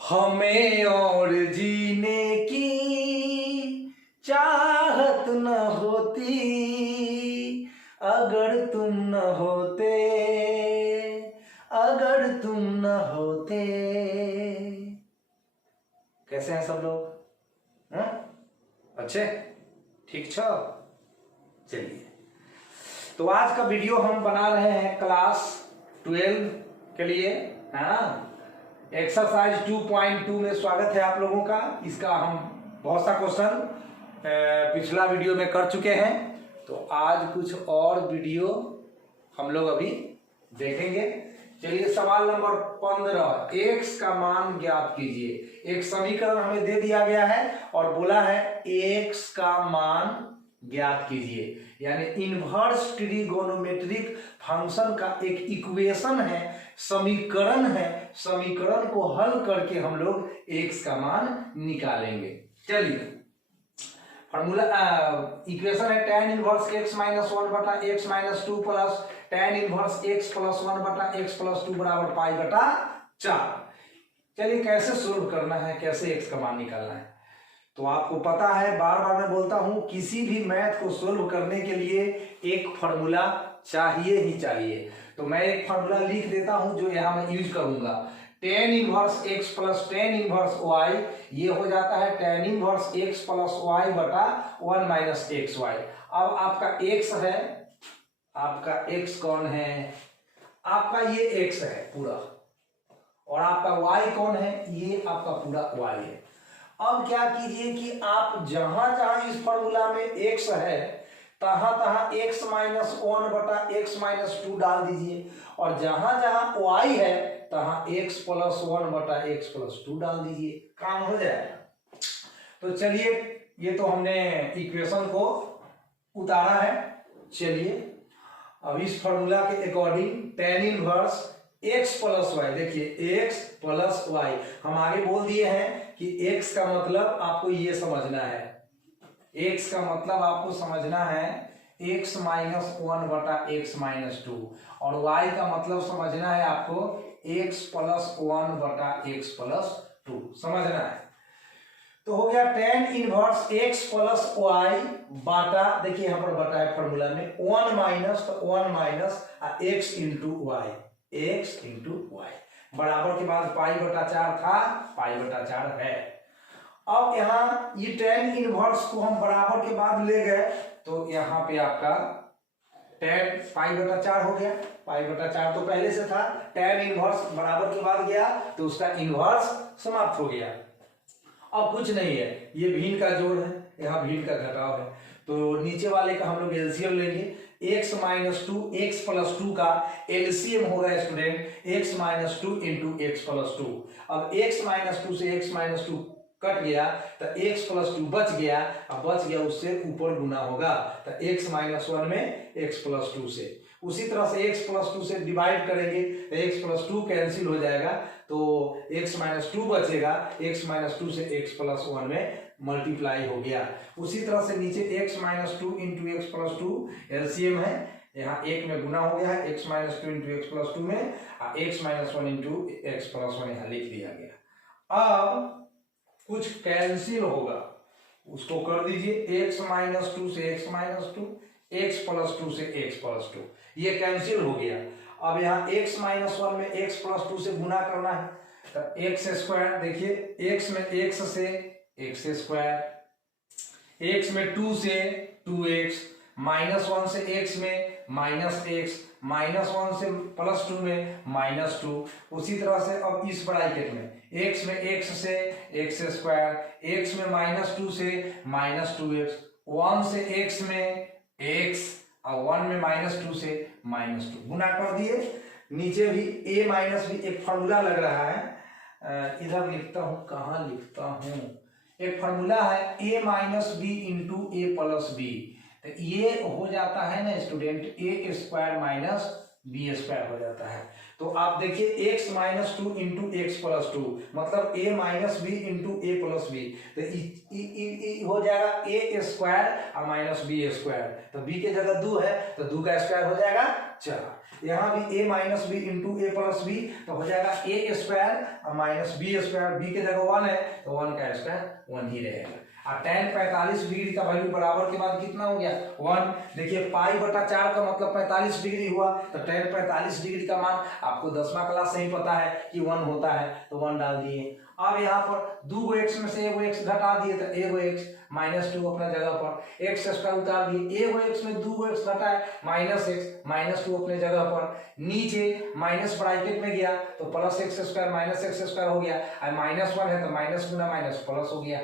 हमें और जीने की चाहत न होती अगर तुम न होते, अगर तुम न होते। कैसे हैं सब लोग? अच्छे, ठीक छो? चलिए, तो आज का वीडियो हम बना रहे हैं क्लास 12 के लिए, है ना। एक्सरसाइज 2.2 में स्वागत है आप लोगों का। इसका हम बहुत सा क्वेश्चन पिछला वीडियो में कर चुके हैं, तो आज कुछ और वीडियो हम लोग अभी देखेंगे। चलिए, सवाल नंबर 15, x का मान ज्ञात कीजिए। एक समीकरण हमें दे दिया गया है और बोला है x का मान ज्ञात कीजिए, यानी इनवर्स ट्रिगोनोमेट्रिक फंक्शन का एक इक्वेशन है, समीकरण है। समीकरण को हल करके हम लोग x का मान निकालेंगे। चलिए, फॉर्मूला इक्वेशन है tan इनवर्स x माइनस 1 बटा x minus 2 plus tan inverse x plus 1 बटा x प्लस 2 बराबर पाई बटा 4। चलिए, कैसे सोल्व करना है, कैसे x का मान निकालना है, तो आपको पता है, बार बार मैं बोलता हूं, किसी भी मैथ को सोल्व करने के लिए एक फॉर्मूला चाहिए ही चाहिए। तो मैं एक फॉर्मूला लिख देता हूं जो यहां मैं यूज करूंगा। tan inverse x plus tan inverse y, ये हो जाता है tan inverse x plus y बटा 1 माइनस एक्स वाई। अब आपका x है, आपका x कौन है? आपका ये x है पूरा, और आपका y कौन है? ये आपका पूरा y है। अब क्या कीजिए कि आप जहां जहां इस फॉर्मूला में x है, तहां तहां x माइनस 1 बटा x माइनस 2 डाल दीजिए, और जहां जहां y है तहां x प्लस 1 बटा x प्लस 2 डाल दीजिए, काम हो जाएगा। तो चलिए, ये तो हमने इक्वेशन को उतारा है। चलिए, अब इस फॉर्मूला के according tan inverse x plus Y, देखिए x प्लस वाई हम आगे बोल दिए हैं कि x का मतलब आपको ये समझना है, x का मतलब आपको समझना है x माइनस 1 बटा x माइनस 2, और y का मतलब समझना है आपको x प्लस 1 बटा x प्लस 2 समझना है। तो हो गया tan inverse x plus y बटा, देखिए यहां पर बटा है फॉर्मूला में, 1 माइनस, तो 1 minus x into Y, x into Y बराबर के बाद पाई बटा 4 था, पाई बटा 4 है। अब यहाँ ये tan इनवर्स को हम बराबर के बाद ले गए, तो यहाँ पे आपका tan पाई बटा 4 हो गया। पाई बटा 4 तो पहले से था, tan इनवर्स बराबर के बाद गया तो उसका इनवर्स समाप्त हो गया। अब कुछ नहीं है, ये भिन्न का जोड़ है, यहाँ भिन्न का घटाव है, तो नीचे वाले का हम लोग एलसीएम लेंगे। x माइनस 2, x प्लस 2 का एलसीएम होगा student x minus 2 into X plus 2। अब x माइनस 2 से x माइनस 2 कट गया तो x प्लस 2 बच गया, अब बच गया उससे ऊपर गुना होगा, तो x माइनस 1 में x प्लस 2 से, उसी तरह से x प्लस 2 से डिवाइड करेंगे तो x प्लस 2 कैंसिल हो जाएगा, तो x माइनस 2 बचेगा, x माइनस 2 से x प्लस 1 में मल्टीप्लाई हो गया। उसी तरह से नीचे x minus 2 into X plus 2 LCM है, यहाँ एक में गुना हो गया है, x minus 2 into X plus 2 में, x minus 1 into X plus 1 यहाँ लिख दिया गया। अब कुछ कैंसिल होगा, उसको कर दीजिए, x माइनस 2 से x माइनस 2, x प्लस 2 से x प्लस 2, ये कैंसिल हो गया। अब यहाँ x माइनस 1 में x प्लस 2 से गुना करना है, तो x स्क्वायर, देखिए x में x से x स्क्वायर, x में 2 से 2x, माइनस 1 से x में माइनस x, माइनस 1 से प्लस 2 में माइनस 2। उसी तरह से अब इस ब्रैकेट में x में x से x स्क्वायर, x में माइनस 2 से माइनस 2x, 1 से x में x, और 1 में माइनस 2 से माइनस 2, गुना कर दिए। नीचे भी a माइनस भी एक फॉर्मूला लग रहा है, इधर लिखता हूं, कहाँ लिखता हूं, एक फॉर्मूला है a minus B into A plus B, तो ये हो जाता है ना student A square minus B square हो जाता है। तो आप देखिए x minus 2 into X plus 2 मतलब a minus B into A plus B, तो हो जाएगा ए स्क्वायर और माइनस बी स्क्वायर, तो b के जगह 2 है तो 2 का स्क्वायर हो जाएगा 4। यहाँ भी a minus B into A plus B, तो हो जाएगा A square minus B square, B के जगह 1 है तो 1 का स्क्वायर 1 ही रहेगा। और tan 45 डिग्री का वैल्यू बराबर के बाद कितना हो गया 1। देखिए पाई बटा 4 का मतलब 45 डिग्री हुआ, तो tan 45 डिग्री का मान आपको 10वां क्लास से ही पता है कि 1 होता है, तो 1 डाल दिए। अब यहाँ पर 2 एक्स में से एगो एक्स घटा दिए, तो एगो एक्स -2 अपने जगह पर, एक्स स्क्वायर उतार दिए, एगो एक्स में 2 एक्स घटा है -2 अपने जगह पर, नीचे माइनस ब्रैकेट में गया तो plus x square minus x square हो गया, और -1 है तो माइनस गुना माइनस प्लस हो गया।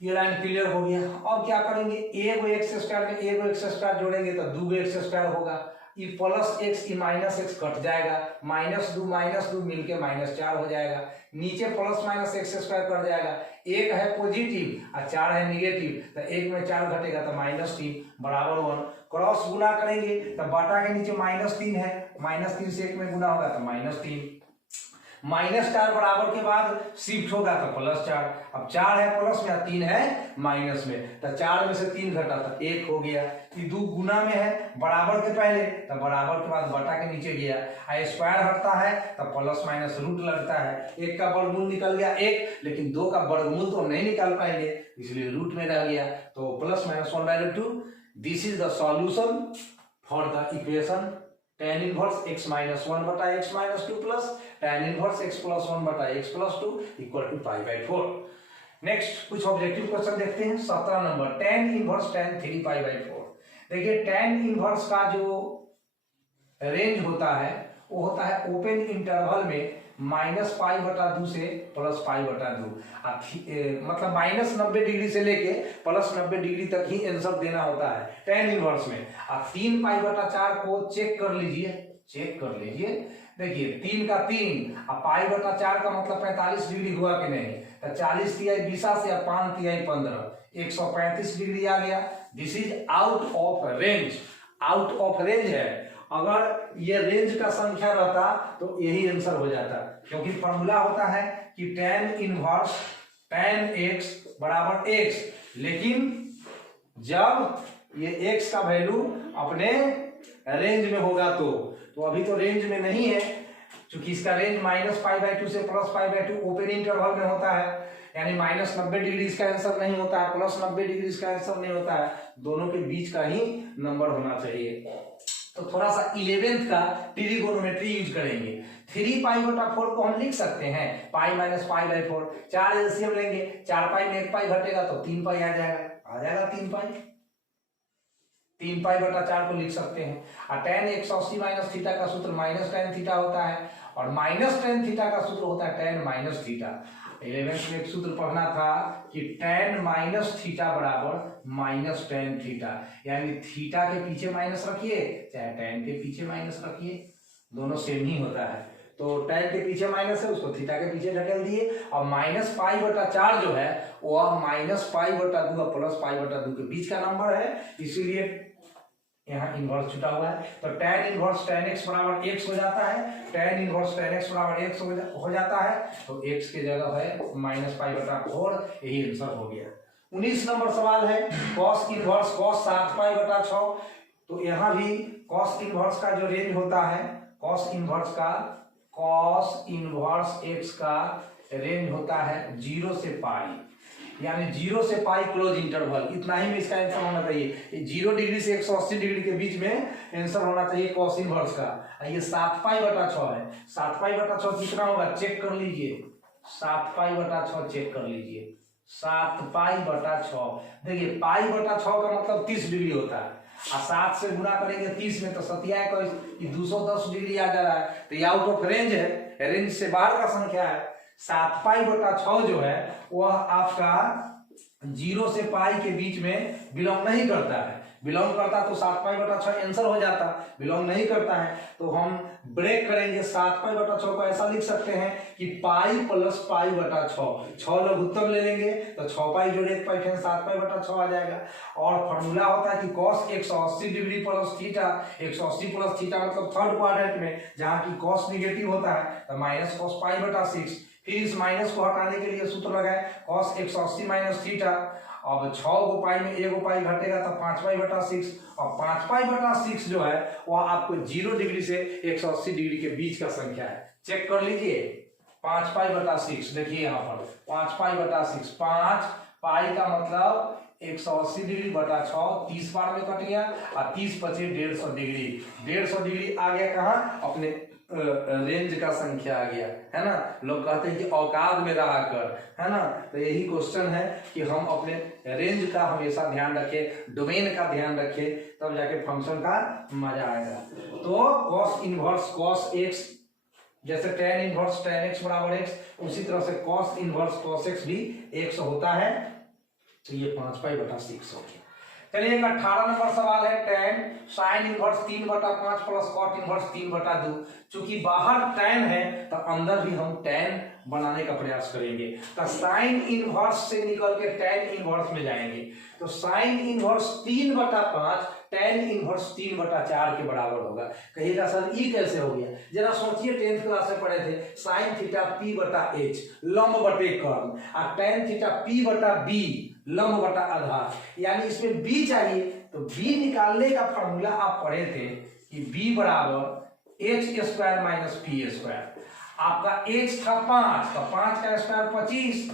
ये लाइन क्लियर हो गया। अब क्या करेंगे, एगो एक्स स्क्वायर में एगो एक्स स्क्वायर जोड़ेंगे तो 2 एक्स स्क्वायर होगा, ये प्लस एक्स की माइनस एक्स कट जाएगा, -2 मिलके -4 हो जाएगा, नीचे plus minus x square cut जाएगा, एक है पॉजिटिव और 4 है निगेटिव, तो एक में 4 घटेगा तो -3 बराबर 1। क्रॉस गुना करेंगे तो बटा के नीचे -3 है, -3 से 1 में गुना होगा तो -3, -4 बराबर के बाद शिफ्ट होगा तो +4, अब 4 है प्लस में 3 है माइनस में, तो 4 में से 3 घटा तो 1 हो गया। ये 2 गुना में है बराबर के पहले, तो बराबर के बाद बटा के नीचे गया, स्क्वायर हटता है तो प्लस माइनस रूट लगता है, 1 का वर्गमूल निकल गया 1, लेकिन 2 का वर्गमूल तो हम नहीं निकाल पाएंगे इसलिए रूट में रह गया, तो +(1/2). This is the solution for the equation tan inverse x minus 1 बटा x minus 2 plus tan inverse x plus 1 बटा x plus 2 equal to π/4। Next कुछ ऑब्जेक्टिव क्वेश्चन देखते हैं। 17 नंबर, tan इनवर्स tan 3π/4। देखिए tan इनवर्स का जो range होता है वो होता है ओपन इंटरवल में -π/2 से +π/2, मतलब -90 डिग्री से लेके +90 डिग्री तक ही आंसर देना होता है tan इनवर्स में। अब 3π/4 को चेक कर लीजिए, देखिए 3 का 3, अब π/4 का मतलब 45 डिग्री हुआ कि नहीं, तो 40 तिहाई 20 से 5 तिहाई 15, 135 डिग्री आ गया। This is out of range है, अगर ये रेंज का संख्या रहता तो यही आंसर हो जाता, क्योंकि फॉर्मूला होता है कि tan इनवर्स tan x बराबर x, लेकिन जब ये x का वैल्यू अपने रेंज में होगा तो अभी तो रेंज में नहीं है, क्योंकि इसका रेंज -π/2 से +π/2 ओपन इंटरवल में होता है, यानी -90 डिग्री इसका आंसर नहीं होता है, +90 डिग्री इसका आंसर नहीं होता है, दोनों के बीच का ही नंबर होना चाहिए। तो थोड़ा सा 11th का ट्रिगोनोमेट्री यूज करेंगे। 3π/4 को हम लिख सकते हैं पाई माइनस π/4, 4 एलसीएम लेंगे, 4π में 1π घटेगा तो 3π आ जाएगा 3π/4 को लिख सकते हैं। और tan 180 माइनस थीटा का सूत्र -tan थीटा होता है, और -tan थीटा का सूत्र होता है tan - थीटा। 11th में एक सूत्र पढ़ना था कि tan -थीटा बराबर -tan थीटा, यानी थीटा के पीछे माइनस रखिए चाहे tan के पीछे माइनस रखिए, दोनों सेम ही होता है। तो tan के पीछे माइनस है, उसको थीटा के पीछे ढकेल दिए, और -π/4 जो है वह -π/2 प्लस π/2 के बीच का नंबर है, इसीलिए यहाँ इनवर्स छुटा हुआ है। तो tan इनवर्स tan x बराबर x हो जाता है, tan इनवर्स tan x बराबर x हो जाता है, तो x की जगह है -π/4, यही आंसर हो गया। 19 नंबर सवाल है cos इनवर्स cos 7π/6। तो यहाँ भी cos इनवर्स का जो रेंज होता है, cos इनवर्स x का रेंज होता है 0 से π, यानी 0 से π क्लोज इंटरवल, इतना ही में इसका आंसर होना चाहिए। 0 डिग्री से 180 डिग्री के बीच में आंसर होना चाहिए cos इनवर्स का। ये 7π/6 है, 7π/6 कितना होगा चेक कर लीजिए, 7π/6 चेक कर लीजिए, 7π/6। देखिए π/6 का मतलब 30 डिग्री होता है, और 7 से गुना करेंगे 30 में तो 210 डिग्री आ जा रहा है, तो ये आउट ऑफ रेंज है, रेंज से बाहर का संख्या है। 7π/6 जो है वह आपका 0 से π के बीच में बिलोंग नहीं करता है, बिलोंग करता तो 7π/6 आंसर हो जाता, बिलोंग नहीं करता है तो हम ब्रेक करेंगे। 7π/6 को ऐसा लिख सकते हैं कि π प्लस π/6, 6 लघुत्तम ले लेंगे तो 6π जोड़े 1π 7π/6 आ जाएगा। और फॉर्मूला होता है कि cos 180 degree plus theta, 180 plus theta मतलब थर्ड क्वाड्रेंट में, जहाँ की cos निगेटिव होता है तो -cos π/6। फिर इस माइनस को हटाने के लिए सूत्र लगाए cos 180 माइनस थीटा, अब 6 गो पाई में 1 पाई घटेगा तो 5 पाई बटा 6, और 5 पाई बटा 6 जो है वह आपको 0 डिग्री से 180 डिग्री के बीच का संख्या है। चेक कर लीजिए 5 पाई बटा 6, देखिए यहाँ पर 5 पाई बटा 6, 5 पाई का मतलब 180 डिग्री बटा 6, 30 बार में कट गया, और 30 25 150 डिग्री, 150 डिग्री आ गया कहाँ, अपने रेंज का संख्या आ गया, है ना। लोग कहते हैं कि औकात में रहा कर, है ना। तो यही क्वेश्चन है कि हम अपने रेंज का हमेशा ध्यान रखें, डोमेन का ध्यान रखें, तब जाके फंक्शन का मजा आएगा। तो cos इनवर्स cos x, जैसे tan इनवर्स tan x बराबर x, उसी तरह से cos इनवर्स cos x भी x होता है। तो ये 5 पाई बटा 6 हो गया। चलिए 18 नंबर सवाल है, tan sin inverse 3/5 plus cot inverse 3/2। चूंकि बाहर tan है तो अंदर भी हम tan बनाने का प्रयास करेंगे। तो sin इनवर्स से निकल के tan इनवर्स में जाएंगे, तो sin इनवर्स 3/5 tan इनवर्स 3/4 के बराबर होगा। कहिएगा सर ये कैसे हो गया, जरा सोचिए, 10th क्लास में पढ़े थे sin थीटा p बटा h लंब बटे कर्ण, और tan थीटा p बटा b लंब बटा आधार, यानी इसमें b चाहिए, तो b निकालने का फॉर्मूला आप पढ़े थे कि b बराबर h² माइनस p स्क्वायर। आपका h था 5, तो 5 का स्क्वायर 25,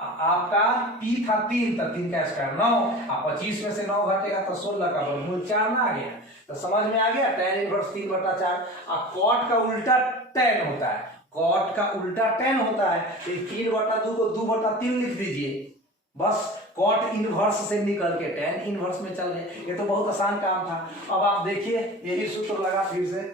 आपका p था 3, तो 3 का स्क्वायर 9, और 25 में से 9 घटेगा तो 16 का वर्गमूल 4 में आ गया। तो समझ में आ गया, tan इनवर्स 3/4। और cot का उल्टा tan होता है, cot का उल्टा tan होता है, तो 3/2 को 2/3 लिख दीजिए, बस cot इनवर्स से निकल के tan इनवर्स में चल रहे। ये तो बहुत आसान काम था। अब आप देखिए यही सूत्र लगा, फिर से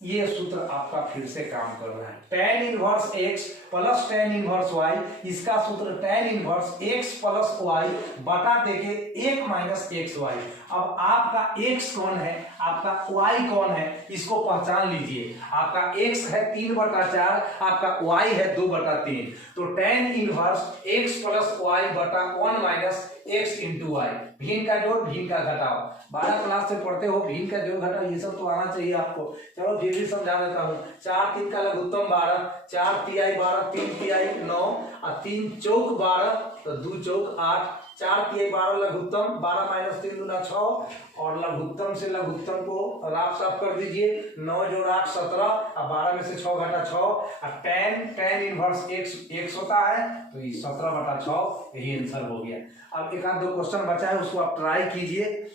ये सूत्र आपका फिर से काम कर रहा है। tan inverse x plus tan inverse y, इसका सूत्र tan inverse x plus y बटा देके 1 माइनस एक्स वाई। अब आपका x कौन है, आपका y कौन है, इसको पहचान लीजिए। आपका x है 3/4, आपका y है 2/3, तो tan inverse x plus y बटा 1 माइनस x इंटू वाई। भिन्न का जोड़ भिन्न का घटाओ, 12 क्लास से पढ़ते हो, भिन्न का जोड़ घटाओ ये सब तो आना चाहिए आपको। चलो फिर भी समझा देता हूँ। 4 3 का लघुत्तम 12, 4 तिहाई 12, 3 तिहाई 9, और 3 चौक 12, तो 2 चौक 8, 4 तिहाई 12 लघुत्तम, 12 माइनस 3 दूना 6, और लघुत्तम से लघुत्तम को राफ साफ कर दीजिए, 9 जोड़ 8 17, और 12 में से 6 घटा 6, और tan इनवर्स x होता है, तो ये 17/6, यही आंसर हो गया। अब एक आध 2 क्वेश्चन बचा है, उसको आप ट्राई कीजिए,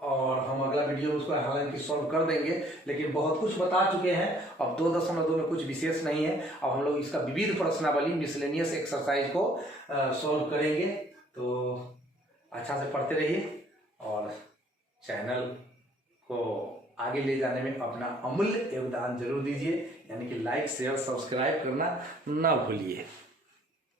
और हम अगला वीडियो में उसको हालांकि सॉल्व कर देंगे, लेकिन बहुत कुछ बता चुके हैं। अब 2.2 में कुछ विशेष नहीं है। अब हम लोग इसका विविध प्रश्नावली मिसलेनियस एक्सरसाइज को सॉल्व करेंगे। तो अच्छा से पढ़ते रहिए, और चैनल को आगे ले जाने में अपना अमूल्य योगदान जरूर दीजिए, यानी कि लाइक शेयर सब्सक्राइब करना ना भूलिए।